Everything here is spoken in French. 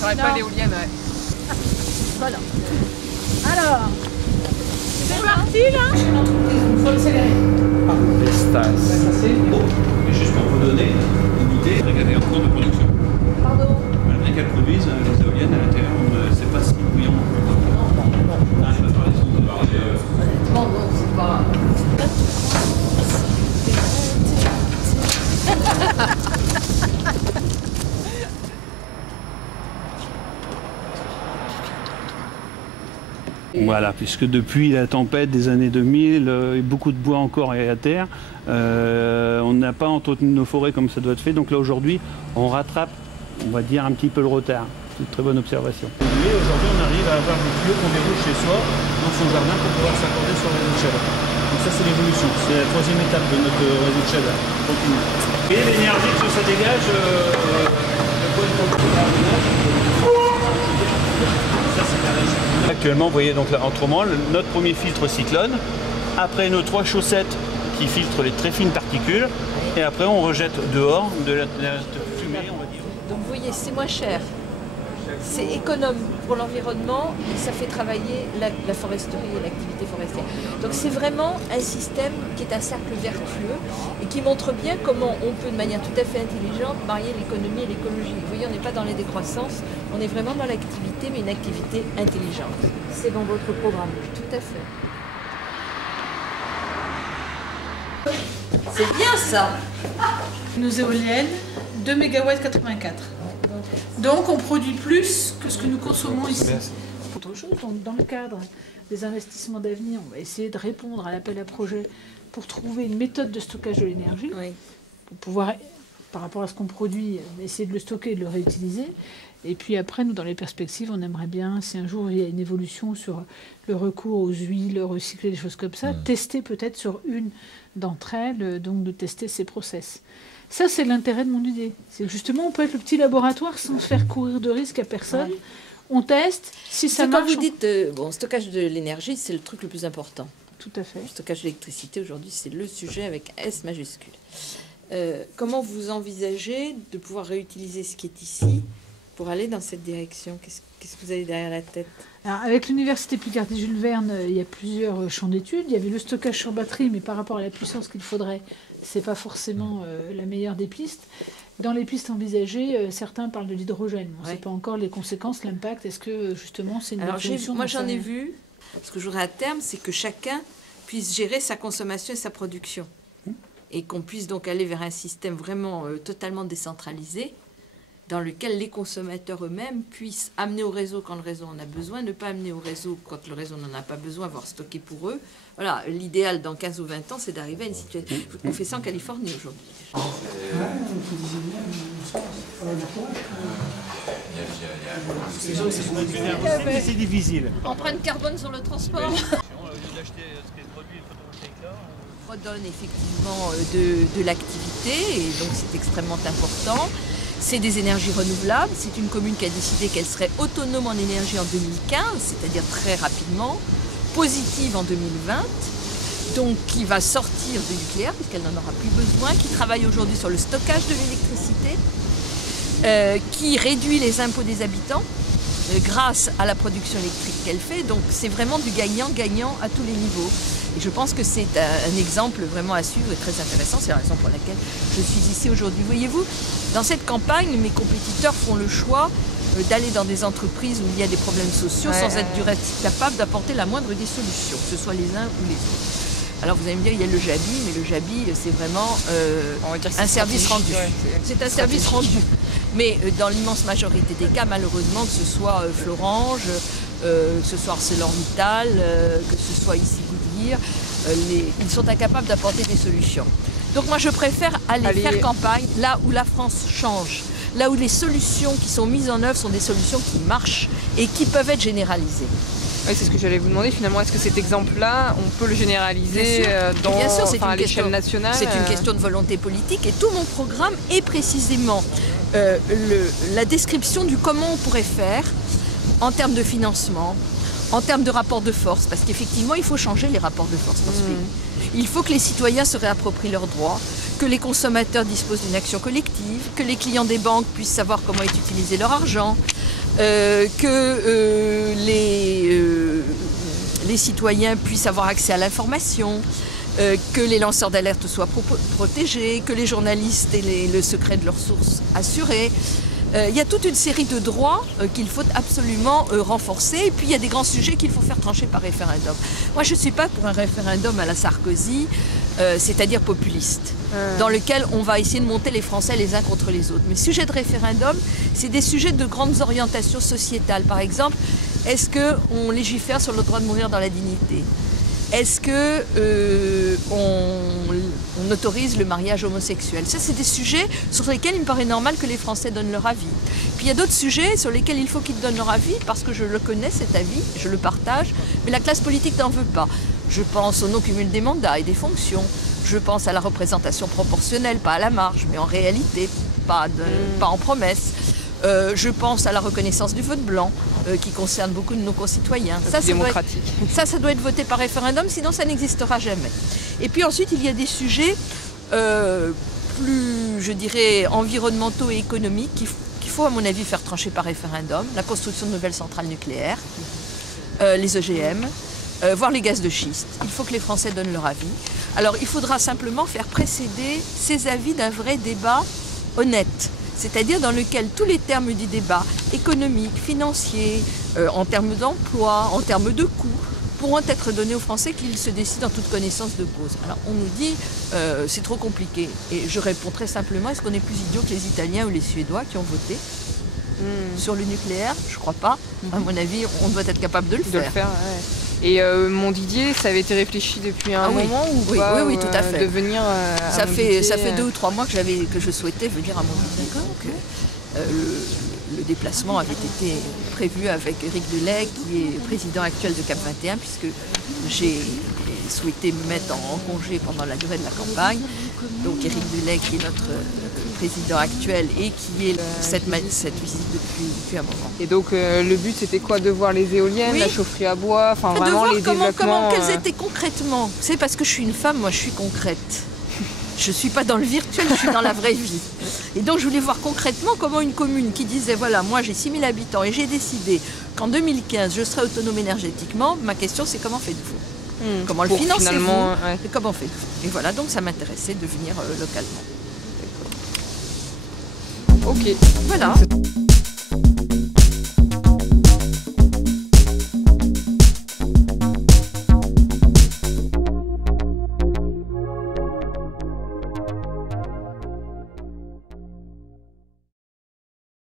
ferait pas l'éolienne, ouais. Voilà. Alors, c'est parti là. Il faut accélérer. Et juste pour vous donner une idée, regardez en cours de production. Pardon. Malgré qu'elles produisent, les éoliennes à l'intérieur, c'est pas si bouillant. Honnêtement, non, c'est pas. Voilà, puisque depuis la tempête des années 2000, beaucoup de bois encore est à terre, on n'a pas entretenu nos forêts comme ça doit être fait, donc là aujourd'hui on rattrape, on va dire, un petit peu le retard. C'est une très bonne observation. Et aujourd'hui on arrive à avoir des tuyaux qu'on déroule chez soi, dans son jardin, pour pouvoir s'accorder sur le réseau de chaleur. Donc ça c'est l'évolution, c'est la troisième étape de notre réseau de chaleur. Continue. Et l'énergie que ça dégage, le bois de ça c'est la régie. Actuellement, vous voyez donc là, autrement, notre premier filtre cyclone, après nos 3 chaussettes qui filtrent les très fines particules, et après on rejette dehors de la fumée, on va dire. Donc vous voyez, c'est moins cher, c'est économe pour l'environnement et ça fait travailler la foresterie et l'activité forestière. Donc c'est vraiment un système qui est un cercle vertueux et qui montre bien comment on peut de manière tout à fait intelligente marier l'économie et l'écologie. Vous voyez, on n'est pas dans les décroissances, on est vraiment dans l'activité, mais une activité intelligente. C'est dans votre programme, tout à fait. C'est bien ça. Nos éoliennes, 2 MW 84. Donc on produit plus que ce que nous consommons ici. Autre chose, donc dans le cadre des investissements d'avenir, on va essayer de répondre à l'appel à projet pour trouver une méthode de stockage de l'énergie, Oui. pour pouvoir, par rapport à ce qu'on produit, essayer de le stocker et de le réutiliser. Et puis après, nous, dans les perspectives, on aimerait bien, si un jour il y a une évolution sur le recours aux huiles recyclées, des choses comme ça, tester peut-être sur une d'entre elles, donc de tester ces process. Ça, c'est l'intérêt de mon idée. C'est que justement, on peut être le petit laboratoire sans faire courir de risque à personne. Ouais. On teste, si ça marche... Quand vous dites, bon, stockage de l'énergie, c'est le truc le plus important. Tout à fait. Le stockage d'électricité, aujourd'hui, c'est le sujet avec S majuscule. Comment vous envisagez de pouvoir réutiliser ce qui est ici pour aller dans cette direction? Qu'est-ce que vous avez derrière la tête? Alors, avec l'Université Picardie-Jules Verne, il y a plusieurs champs d'études. Il y avait le stockage sur batterie, mais par rapport à la puissance qu'il faudrait, c'est pas forcément la meilleure des pistes. Dans les pistes envisagées, certains parlent de l'hydrogène. On ne sait pas encore les conséquences, l'impact. Est-ce que justement c'est une bonne solution? Moi j'en ai vu. Ce que je voudrais à terme, c'est que chacun puisse gérer sa consommation et sa production. Et qu'on puisse donc aller vers un système vraiment totalement décentralisé, dans lequel les consommateurs eux-mêmes puissent amener au réseau quand le réseau en a besoin, ne pas amener au réseau quand le réseau n'en a pas besoin, voire stocker pour eux. Voilà, l'idéal dans 15 ou 20 ans, c'est d'arriver à une situation... On fait ça en Californie aujourd'hui. C'est difficile. Empreinte carbone sur le transport. Redonne effectivement de l'activité et donc c'est extrêmement important. C'est des énergies renouvelables. C'est une commune qui a décidé qu'elle serait autonome en énergie en 2015, c'est-à-dire très rapidement, positive en 2020, donc qui va sortir du nucléaire puisqu'elle n'en aura plus besoin, qui travaille aujourd'hui sur le stockage de l'électricité, qui réduit les impôts des habitants grâce à la production électrique qu'elle fait. Donc c'est vraiment du gagnant-gagnant à tous les niveaux. Et je pense que c'est un exemple vraiment à suivre et très intéressant. C'est la raison pour laquelle je suis ici aujourd'hui. Voyez-vous, dans cette campagne, mes compétiteurs font le choix d'aller dans des entreprises où il y a des problèmes sociaux sans être du reste capable d'apporter la moindre des solutions, que ce soit les uns ou les autres. Alors vous allez me dire, il y a le Jabi, mais le Jabi, c'est vraiment un service rendu. C'est un service rendu. Mais dans l'immense majorité des cas, malheureusement, que ce soit Florange, que ce soit ArcelorMittal, que ce soit ici Goodyear, ils sont incapables d'apporter des solutions. Donc moi, je préfère aller faire campagne là où la France change, là où les solutions qui sont mises en œuvre sont des solutions qui marchent et qui peuvent être généralisées. Oui, c'est ce que j'allais vous demander finalement. Est-ce que cet exemple-là, on peut le généraliser à l'échelle nationale? C'est une question de volonté politique et tout mon programme est précisément la description du comment on pourrait faire en termes de financement, en termes de rapport de force, parce qu'effectivement, il faut changer les rapports de force dans ce pays. Il faut que les citoyens se réapproprient leurs droits, que les consommateurs disposent d'une action collective, que les clients des banques puissent savoir comment est utilisé leur argent. que les citoyens puissent avoir accès à l'information, que les lanceurs d'alerte soient protégés, que les journalistes aient le secret de leurs sources assuré. Il y a toute une série de droits qu'il faut absolument renforcer, et puis il y a des grands sujets qu'il faut faire trancher par référendum. Moi je ne suis pas pour un référendum à la Sarkozy, c'est-à-dire populiste, dans lequel on va essayer de monter les Français les uns contre les autres. Mais sujet de référendum, c'est des sujets de grandes orientations sociétales. Par exemple, est-ce qu'on légifère sur le droit de mourir dans la dignité ? Est-ce qu'on autorise le mariage homosexuel? Ça, c'est des sujets sur lesquels il me paraît normal que les Français donnent leur avis. Puis il y a d'autres sujets sur lesquels il faut qu'ils donnent leur avis, parce que je le connais, cet avis, je le partage, mais la classe politique n'en veut pas. Je pense au non-cumul des mandats et des fonctions. Je pense à la représentation proportionnelle, pas à la marge, mais en réalité, pas en promesse. Je pense à la reconnaissance du vote blanc, qui concerne beaucoup de nos concitoyens. Ça démocratique. Ça doit être voté par référendum, sinon ça n'existera jamais. Et puis ensuite, il y a des sujets plus, je dirais, environnementaux et économiques qu'il faut, à mon avis, faire trancher par référendum. La construction de nouvelles centrales nucléaires, les OGM, voire les gaz de schiste. Il faut que les Français donnent leur avis. Alors, il faudra simplement faire précéder ces avis d'un vrai débat honnête, c'est-à-dire dans lequel tous les termes du débat, économique, financier, en termes d'emploi, en termes de coûts, pourront être donnés aux Français qu'ils se décident en toute connaissance de cause. Alors on nous dit c'est trop compliqué, et je réponds très simplement, est-ce qu'on est plus idiot que les Italiens ou les Suédois qui ont voté sur le nucléaire? Je crois pas. À mon avis, on doit être capable de le faire. Ouais. Et Montdidier, ça avait été réfléchi depuis un moment ou pas, oui, tout à fait. De venir ça fait 2 ou 3 mois que je souhaitais venir à Montdidier. Donc, le déplacement avait été prévu avec Éric Delay, qui est président actuel de Cap 21, puisque j'ai souhaité me mettre en congé pendant la durée de la campagne. Donc Éric Delay, qui est notre président actuel et qui est cette visite depuis un moment. Et donc le but c'était quoi? De voir les éoliennes, la chaufferie à bois, enfin vraiment les développements. Quels étaient concrètement. C'est parce que je suis une femme, moi je suis concrète. Je ne suis pas dans le virtuel, je suis dans la vraie vie. Et donc je voulais voir concrètement comment une commune qui disait voilà, moi j'ai 6000 habitants et j'ai décidé qu'en 2015 je serai autonome énergétiquement, ma question c'est comment faites-vous? Comment le financez-vous? Et comment faites-vous? Et voilà, donc ça m'intéressait de venir localement. Ok. Voilà.